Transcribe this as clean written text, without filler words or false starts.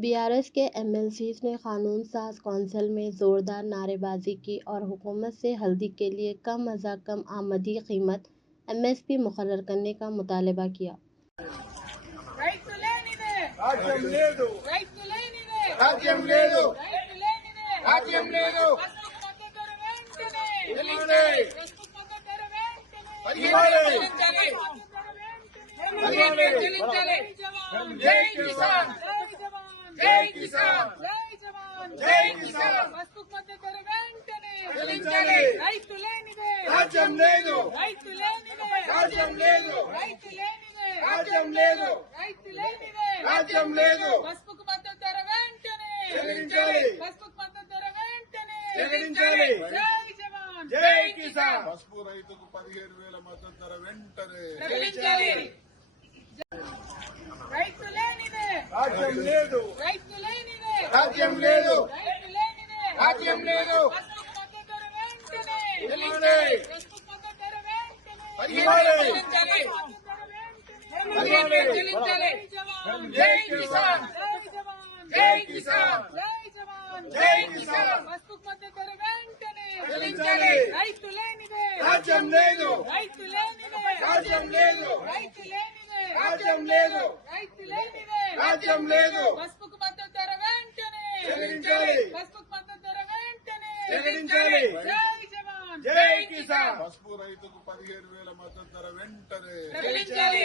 BRS के MLCs ने कानून साज कौंसिल में जोरदार नारेबाजी की और हुकूमत से हल्दी के लिए कम अज़ कम आमदी कीमत एमएसपी मुकर्रर करने का मुतालबा किया। జై కిసాన్ జై జవాన్ జై కిసాన్ వస్తు మద్దతు ధర వెంటనే చెల్లించాలి రైతు లేనిదే రాజ్యం లేదు రైతు లేనిదే రాజ్యం లేదు రైతు లేనిదే రాజ్యం లేదు రైతు లేనిదే రాజ్యం లేదు వస్తు మద్దతు ధర వెంటనే చెల్లించాలి వస్తు మద్దతు ధర వెంటనే చెల్లించాలి జై జవాన్ జై కిసాన్ పసుపు రైతుకు 15,000 మద్దతు ధర వెంటనే చెల్లించాలి రైతు లేనిదే రాజ్యం లేదు రైతు లేనిదే రాజ్యం లేదు రైతు లేనిదే రాజ్యం లేదు వస్తు మద్దతు ధర వెంటనే చెల్లించాలి వస్తు మద్దతు ధర వెంటనే చెల్లించాలి చెల్లించాలి జై కిసాన్ జై జవాన్ జై కిసాన్ జై జవాన్ జై కిసాన్ వస్తు మద్దతు ధర వెంటనే చెల్లించాలి రైతు లేనిదే రాజ్యం లేదు రైతు లేనిదే రాజ్యం లేదు రైతు లేనిదే రాజ్యం లేదు రైతు లేనిదే రాజ్యం లేదు వస్తుకు మద్దతు ధర వెంటనే చెల్లించాలి వస్తుకు మద్దతు ధర వెంటనే చెల్లించాలి జై జవాన్ జై కిసాన్ పసుపు రైతుకు 15,000 మద్దతు ధర వెంటనే చెల్లించాలి